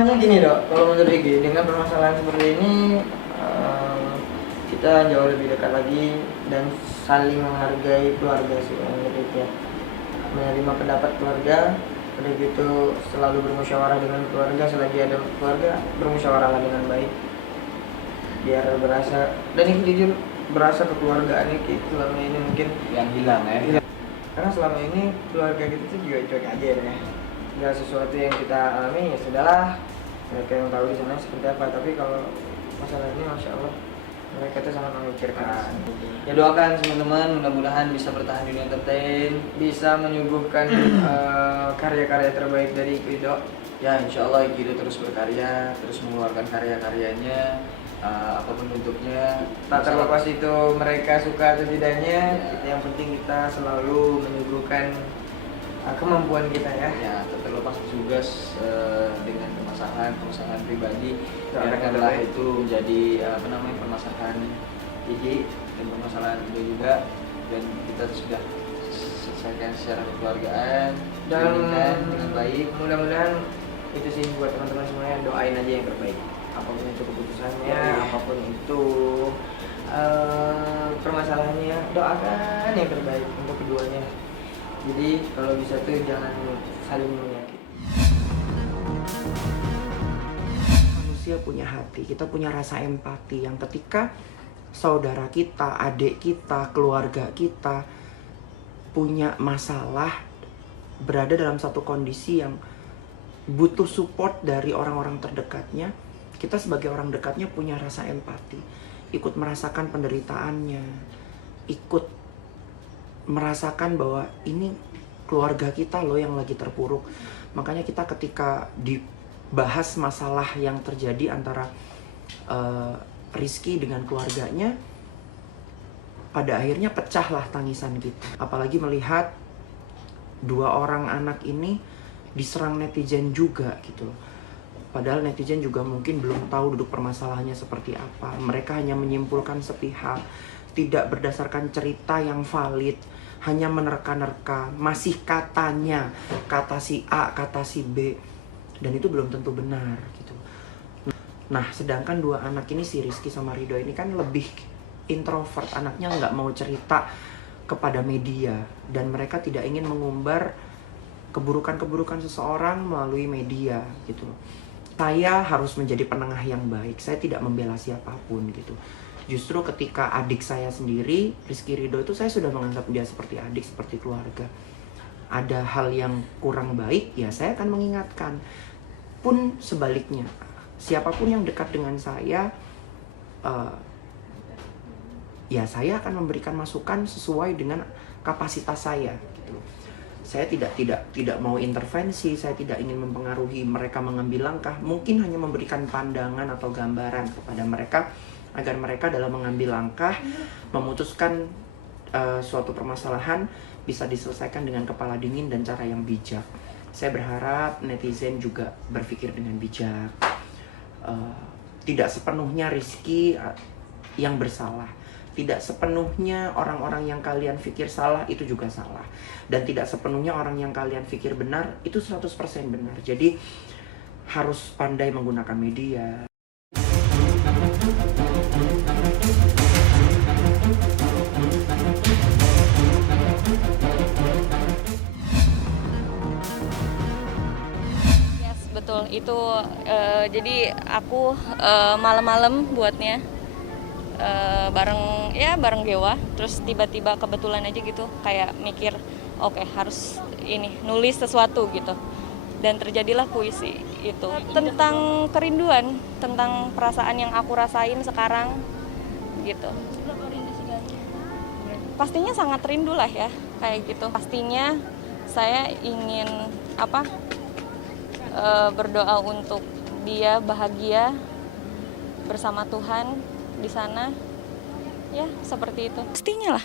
masalahnya gini dok, kalau menurut Igi dengan permasalahan seperti ini kita jauh lebih dekat lagi dan saling menghargai keluarga sih menurut Igi ya. Menerima pendapat keluarga, udah gitu selalu bermusyawarah dengan keluarga, selagi ada keluarga bermusyawarahlah dengan baik biar berasa, dan ini jujur berasa kekeluargaan ini selama ini mungkin yang hilang ya. karena selama ini keluarga kita tuh juga cuek aja ya, nggak sesuatu yang kita alami ya sudahlah, mereka yang tahu di sana seperti apa. Tapi kalau masalah ini masya Allah mereka tuh sangat memikirkan. Ya doakan teman-teman, mudah-mudahan bisa bertahan di dunia entertain, Bisa menyuguhkan karya-karya terbaik dari Ikido. ya insya Allah Ikido terus berkarya, terus mengeluarkan karya-karyanya, apapun bentuknya. Tak terlepas itu mereka suka atau tidaknya, yang penting kita selalu menyuguhkan kemampuan kita ya. Ya terlepas tugas dengan permasalahan pribadi, Doakan yang biarkanlah terbaik. itu menjadi permasalahan Iki dan permasalahan Ido juga, dan kita sudah selesaikan secara kekeluargaan dengan baik. Mudah-mudahan itu sih buat teman-teman semuanya, doain aja yang terbaik apapun itu keputusannya, apapun itu permasalahannya, doakan yang terbaik untuk keduanya. Jadi kalau bisa tuh jangan saling menyakiti. Manusia punya hati, kita punya rasa empati yang ketika saudara kita, adik kita, keluarga kita punya masalah, berada dalam satu kondisi yang butuh support dari orang-orang terdekatnya, kita sebagai orang dekatnya punya rasa empati, ikut merasakan penderitaannya, ikut merasakan bahwa ini keluarga kita loh yang lagi terpuruk. Makanya kita ketika dibahas masalah yang terjadi antara Rizky dengan keluarganya, pada akhirnya pecahlah tangisan kita. Apalagi melihat dua orang anak ini diserang netizen juga gitu loh. Padahal netizen juga mungkin belum tahu duduk permasalahannya seperti apa. Mereka hanya menyimpulkan sepihak, tidak berdasarkan cerita yang valid, hanya menerka-nerka, masih katanya, kata si A, kata si B, dan itu belum tentu benar gitu. Nah, sedangkan dua anak ini, si Rizky sama Ridho ini kan lebih introvert, anaknya nggak mau cerita kepada media, dan mereka tidak ingin mengumbar keburukan-keburukan seseorang melalui media gitu. Saya harus menjadi penengah yang baik, saya tidak membela siapapun gitu. Justru ketika adik saya sendiri, Rizky Ridho itu saya sudah menganggap dia seperti adik, seperti keluarga. Ada hal yang kurang baik, ya saya akan mengingatkan. Pun sebaliknya, siapapun yang dekat dengan saya, ya saya akan memberikan masukan sesuai dengan kapasitas saya gitu. Saya tidak mau intervensi, saya tidak ingin mempengaruhi mereka mengambil langkah, mungkin hanya memberikan pandangan atau gambaran kepada mereka agar mereka dalam mengambil langkah memutuskan suatu permasalahan bisa diselesaikan dengan kepala dingin dan cara yang bijak. Saya berharap netizen juga berpikir dengan bijak. Tidak sepenuhnya Rizky yang bersalah. Tidak sepenuhnya orang-orang yang kalian pikir salah itu juga salah. Dan tidak sepenuhnya orang yang kalian pikir benar itu 100% benar. Jadi harus pandai menggunakan media. Yes, betul. Itu jadi aku malam-malam buatnya. Bareng Dewa, terus tiba-tiba kebetulan aja gitu kayak mikir oke, harus ini nulis sesuatu gitu, dan terjadilah puisi itu tentang kerinduan, tentang perasaan yang aku rasain sekarang gitu. Pastinya sangat rindu lah ya kayak gitu. Pastinya saya ingin berdoa untuk dia bahagia bersama Tuhan di sana, ya seperti itu.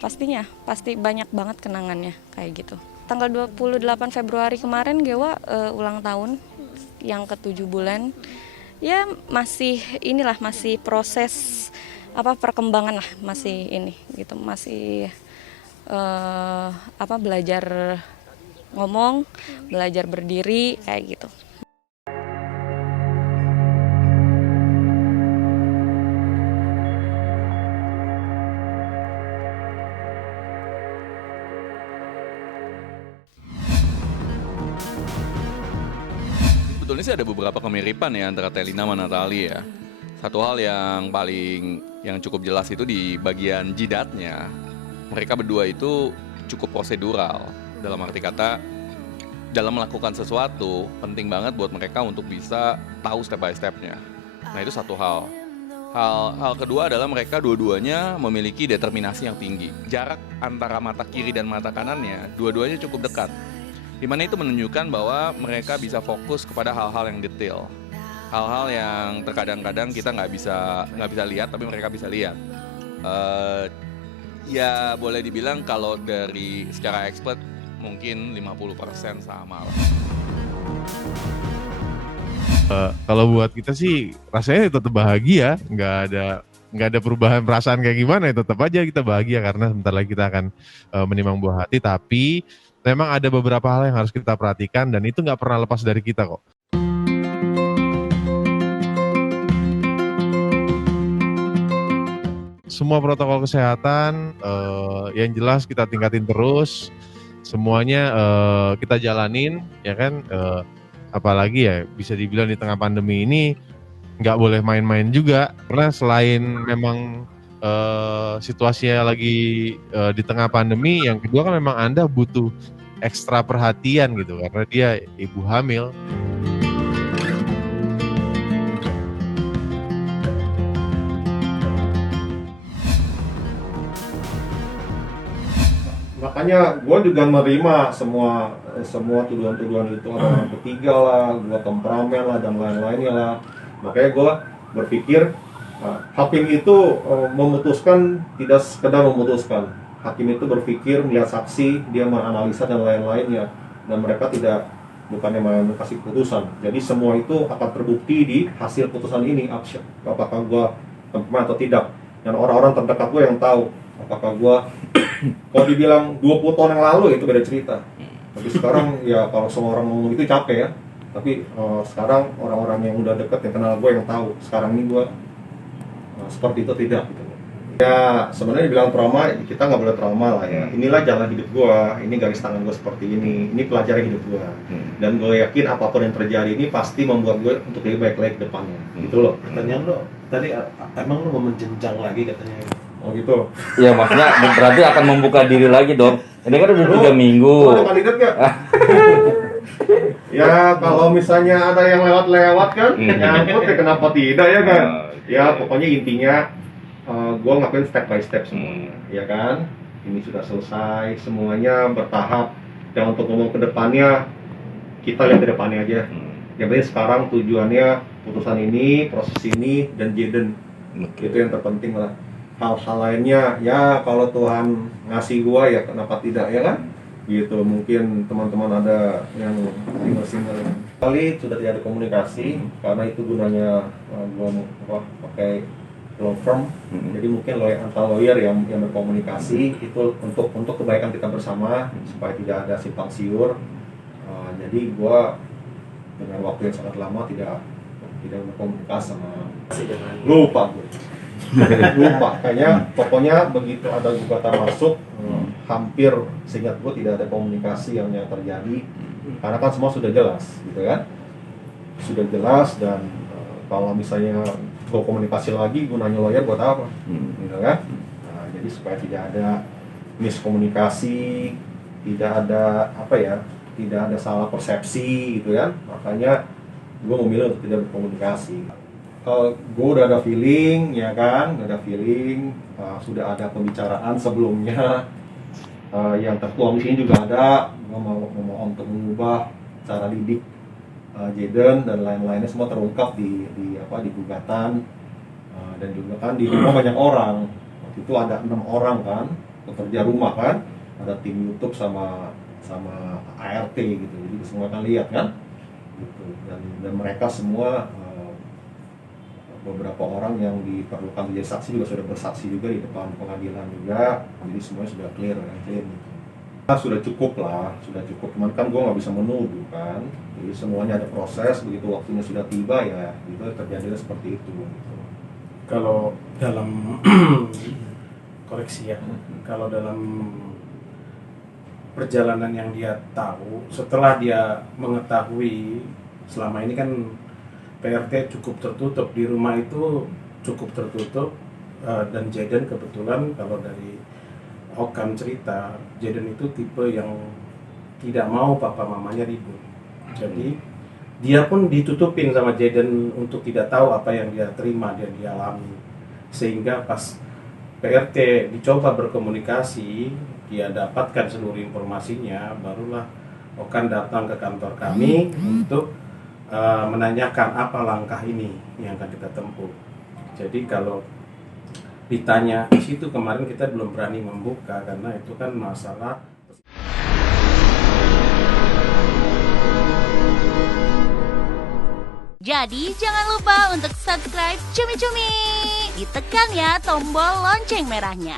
Pastinya pasti banyak banget kenangannya kayak gitu. Tanggal 28 Februari kemarin Gewa ulang tahun yang ke-7 bulan. Ya masih proses perkembangan lah, masih ini gitu, masih belajar ngomong, belajar berdiri kayak gitu. sebetulnya sih ada beberapa kemiripan ya antara Telina sama Natali ya. Satu hal yang cukup jelas itu di bagian jidatnya. Mereka berdua itu cukup prosedural. Dalam arti kata, dalam melakukan sesuatu, penting banget buat mereka untuk bisa tahu step by stepnya. Nah itu satu hal. Hal kedua adalah mereka dua-duanya memiliki determinasi yang tinggi. Jarak antara mata kiri dan mata kanannya, dua-duanya cukup dekat. Dimana itu menunjukkan bahwa mereka bisa fokus kepada hal-hal yang detail, hal-hal yang terkadang-kadang kita nggak bisa lihat tapi mereka bisa lihat. Ya boleh dibilang kalau dari secara expert mungkin 50% sama lah. Kalau buat kita sih rasanya tetap bahagia, nggak ada perubahan perasaan kayak gimana ya, tetap aja kita bahagia karena sebentar lagi kita akan menimang buah hati. Tapi memang ada beberapa hal yang harus kita perhatikan dan itu nggak pernah lepas dari kita kok. Semua protokol kesehatan yang jelas kita tingkatin terus, semuanya kita jalanin, ya kan. Apalagi ya bisa dibilang di tengah pandemi ini nggak boleh main-main juga, karena selain memang situasinya lagi di tengah pandemi, yang kedua kan memang Anda butuh ekstra perhatian gitu karena dia ibu hamil. Makanya gue juga menerima semua tuduhan-tuduhan itu, orang ketiga lah, gue temperamen lah dan lain-lainnya lah. Makanya gue berpikir hakim itu memutuskan tidak sekedar memutuskan. Hakim itu berpikir, melihat saksi, dia menganalisa dan lain-lainnya, dan mereka bukannya kasih putusan. Jadi semua itu akan terbukti di hasil putusan ini, apakah gue temperamen atau tidak. Dan orang-orang terdekat gue yang tahu apakah gue kalau dibilang 20 tahun yang lalu itu beda cerita. Tapi sekarang ya kalau semua orang ngomong itu capek ya. Tapi sekarang orang-orang yang udah deket yang kenal gue yang tahu sekarang ini gue seperti itu tidak gitu. Ya sebenarnya dibilang trauma, kita nggak boleh trauma lah ya. Inilah jalan hidup gue, ini garis tangan gue seperti ini pelajaran hidup gue. Dan gue yakin apapun yang terjadi ini pasti membuat gue untuk lebih baik lagi ke depannya. Gitu loh. Pertanyaan lo tadi, emang lo mau menjenjang lagi katanya? Oh gitu. Iya, maksudnya berarti akan membuka diri lagi dong. Ini kan udah 3 minggu. Ada kandidat nggak? Ya kalau misalnya ada yang lewat-lewat kan, nyangkut ya kenapa tidak ya kan? Ya pokoknya intinya gue ngelakuin step by step semuanya, ya kan? Ini sudah selesai, semuanya bertahap. Dan untuk ngomong ke depannya, kita lihat ke depannya aja. Yang penting sekarang tujuannya putusan ini, proses ini, dan Jaden. Itu yang terpenting lah. Hal-hal lainnya ya kalau Tuhan ngasih gua ya kenapa tidak ya kan gitu. Mungkin teman-teman ada yang single kali sudah tidak ada komunikasi karena itu gunanya gua pakai law firm. Jadi mungkin lawyer yang berkomunikasi itu untuk kebaikan kita bersama supaya tidak ada simpang siur. Jadi gua dengan waktu yang sangat lama tidak berkomunikasi sama lupa kayaknya. Pokoknya begitu ada gugatan masuk, hampir seingat gue tidak ada komunikasi yang terjadi karena kan semua sudah jelas gitu kan, sudah jelas. Dan kalau misalnya gue komunikasi lagi gunanya lawyer buat apa gitu kan. Nah, jadi supaya tidak ada miskomunikasi, tidak ada tidak ada salah persepsi gitu kan, makanya gue memilih untuk tidak berkomunikasi. Gue udah ada feeling, ya kan, sudah ada pembicaraan sebelumnya, yang tertuang di sini juga ada. Gue mau untuk mengubah cara didik Jaden dan lain-lainnya, semua terungkap di gugatan. Dan juga kan di rumah banyak orang, waktu itu ada 6 orang kan, pekerja rumah kan, ada tim YouTube sama ART gitu, jadi semua kan lihat kan, gitu. Dan mereka semua beberapa orang yang diperlukan menjadi saksi juga sudah bersaksi juga di depan pengadilan juga, jadi semuanya sudah clear gitu. Nah, sudah cukup, cuman kan gue nggak bisa menuduh kan, jadi semuanya ada proses, begitu waktunya sudah tiba ya itu terjadilah seperti itu gitu. Kalau dalam koreksi ya, kalau dalam perjalanan yang dia tahu setelah dia mengetahui selama ini kan PRT cukup tertutup, di rumah itu cukup tertutup, dan Jaden kebetulan kalau dari Okan cerita, Jaden itu tipe yang tidak mau papa mamanya ribut. Jadi dia pun ditutupin sama Jaden untuk tidak tahu apa yang dia terima dan dia alami. Sehingga pas PRT dicoba berkomunikasi, dia dapatkan seluruh informasinya, barulah Okan datang ke kantor kami untuk menanyakan apa langkah ini yang akan kita tempuh. Jadi kalau ditanya di situ kemarin kita belum berani membuka karena itu kan masalah. Jadi jangan lupa untuk subscribe Cumi Cumi. Ditekan ya tombol lonceng merahnya.